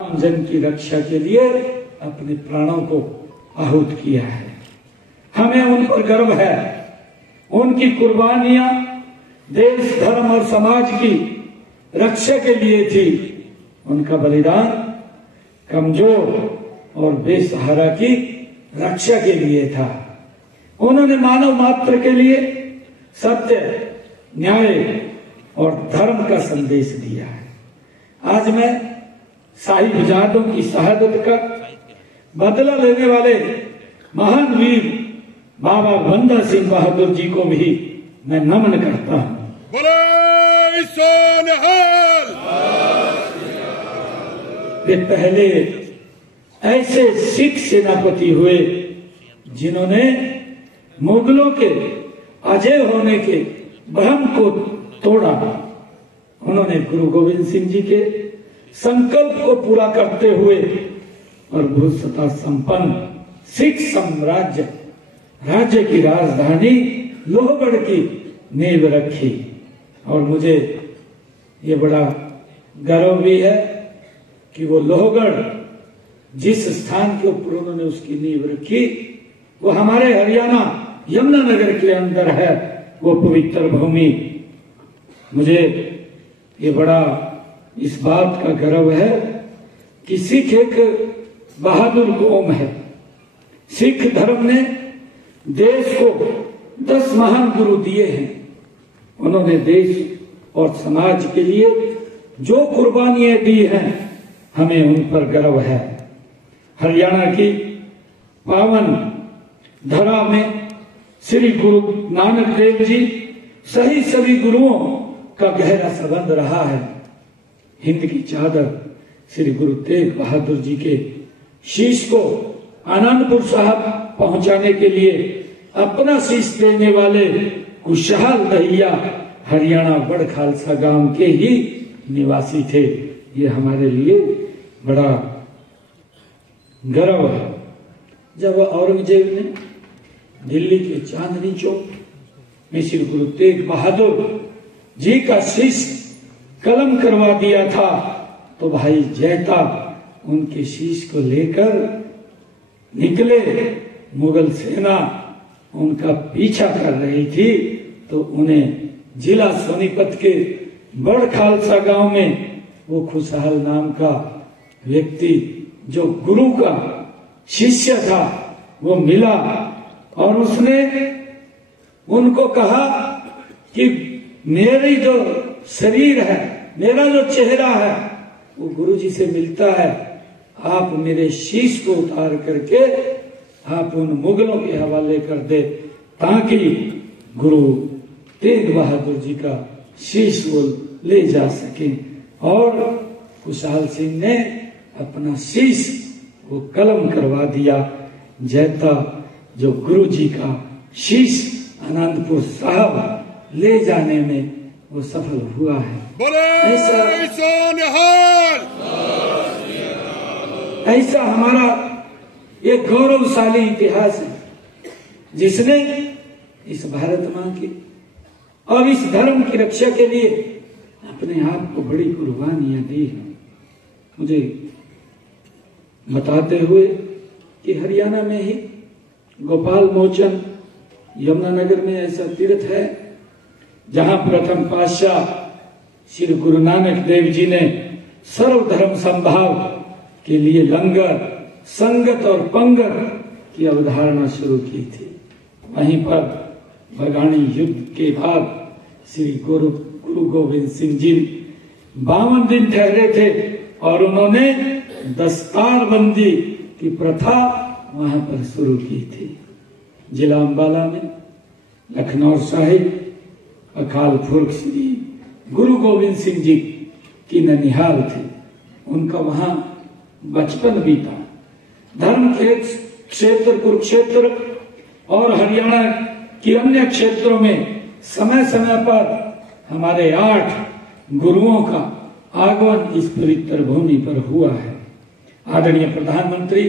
जन की रक्षा के लिए अपने प्राणों को आहूत किया है। हमें उन पर गर्व है। उनकी कुर्बानियां देश, धर्म और समाज की रक्षा के लिए थी। उनका बलिदान कमजोर और बेसहारा की रक्षा के लिए था। उन्होंने मानव मात्र के लिए सत्य, न्याय और धर्म का संदेश दिया है। आज मैं साहिबजादों की शहादत का बदला लेने वाले महान वीर बाबा बंदा सिंह बहादुर जी को भी मैं नमन करता हूँ। वे पहले ऐसे सिख सेनापति हुए जिन्होंने मुगलों के अजय होने के भ्रम को तोड़ा। उन्होंने गुरु गोविंद सिंह जी के संकल्प को पूरा करते हुए और भूसत्ता संपन्न सिख साम्राज्य राज्य की राजधानी लोहगढ़ की नींव रखी। और मुझे ये बड़ा गर्व भी है कि वो लोहगढ़ जिस स्थान के ऊपर उन्होंने उसकी नींव रखी वो हमारे हरियाणा यमुनानगर के अंदर है, वो पवित्र भूमि। मुझे ये बड़ा इस बात का गर्व है कि सिख एक बहादुर कौम है। सिख धर्म ने देश को 10 महान गुरु दिए हैं। उन्होंने देश और समाज के लिए जो कुर्बानियां दी हैं, हमें उन पर गर्व है। हरियाणा की पावन धरा में श्री गुरु नानक देव जी सही सभी गुरुओं का गहरा संबंध रहा है। हिंद की चादर श्री गुरु तेग बहादुर जी के शीश को आनंदपुर साहब पहुंचाने के लिए अपना शीश देने वाले खुशहाल दहिया हरियाणा बड़ खालसा गांव के ही निवासी थे। ये हमारे लिए बड़ा गर्व है। जब औरंगजेब ने दिल्ली के चांदनी चौक में श्री गुरु तेग बहादुर जी का शीश कलम करवा दिया था, तो भाई जैता उनके शीश को लेकर निकले। मुगल सेना उनका पीछा कर रही थी, तो उन्हें जिला सोनीपत के बड़ खालसा गांव में वो खुशहाल नाम का व्यक्ति जो गुरु का शिष्य था वो मिला और उसने उनको कहा कि मेरी जो शरीर है, मेरा जो चेहरा है वो गुरु जी से मिलता है। आप मेरे शीश को उतार करके आप उन मुगलों के हवाले कर दे ताकि गुरु तेग बहादुर जी का शीश वो ले जा सके। और खुशहाल सिंह ने अपना शीश वो कलम करवा दिया। जैता जो गुरु जी का शीश आनंदपुर साहब ले जाने में वो सफल हुआ है। ऐसा हमारा एक गौरवशाली इतिहास है जिसने इस भारत मां की और इस धर्म की रक्षा के लिए अपने आप को बड़ी कुर्बानियां दी हैं। मुझे बताते हुए कि हरियाणा में ही गोपाल मोचन यमुनानगर में ऐसा तीर्थ है जहां प्रथम पातशाह श्री गुरु नानक देव जी ने सर्वधर्म संभाव के लिए लंगर, संगत और पंगत की अवधारणा शुरू की थी। वहीं पर बगानी युद्ध के बाद श्री गुरु गोविंद सिंह जी 52 दिन ठहरे थे और उन्होंने दस्तारबंदी की प्रथा वहां पर शुरू की थी। जिला अंबाला में लखनऊ साहिब अकाल पुरख श्री गुरु गोविंद सिंह जी की ननिहाल थी। उनका वहां बचपन बीता। धर्म के क्षेत्र कुरुक्षेत्र और हरियाणा के अन्य क्षेत्रों में समय समय पर हमारे 8 गुरुओं का आगमन इस पवित्र भूमि पर हुआ है। आदरणीय प्रधानमंत्री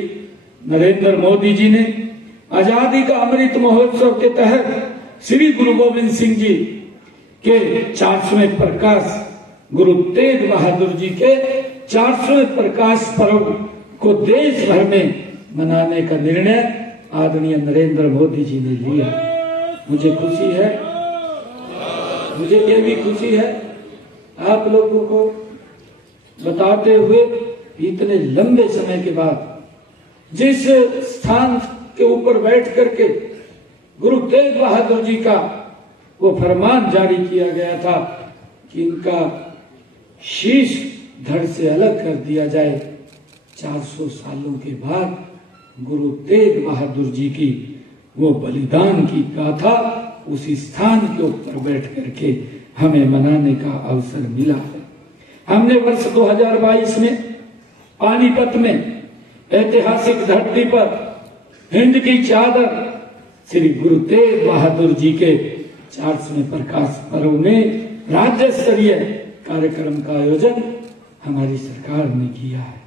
नरेंद्र मोदी जी ने आजादी का अमृत महोत्सव के तहत श्री गुरु गोविंद सिंह जी के 400वें प्रकाश गुरु तेग बहादुर जी के 400वें प्रकाश पर्व को देश भर में मनाने का निर्णय आदरणीय नरेंद्र मोदी जी ने लिया। मुझे खुशी है, मुझे ये भी खुशी है आप लोगों को बताते हुए इतने लंबे समय के बाद जिस स्थान के ऊपर बैठ करके गुरु तेग बहादुर जी का वो फरमान जारी किया गया था कि इनका शीश धड़ से अलग कर दिया जाए, 400 सालों के बाद गुरु तेग बहादुर जी की वो बलिदान की गाथा उसी स्थान के ऊपर बैठ करके हमें मनाने का अवसर मिला है। हमने वर्ष 2022 में पानीपत में ऐतिहासिक धरती पर हिंद की चादर श्री गुरु तेग बहादुर जी के 400वें प्रकाश पर्व में राज्य स्तरीय कार्यक्रम का आयोजन हमारी सरकार ने किया है।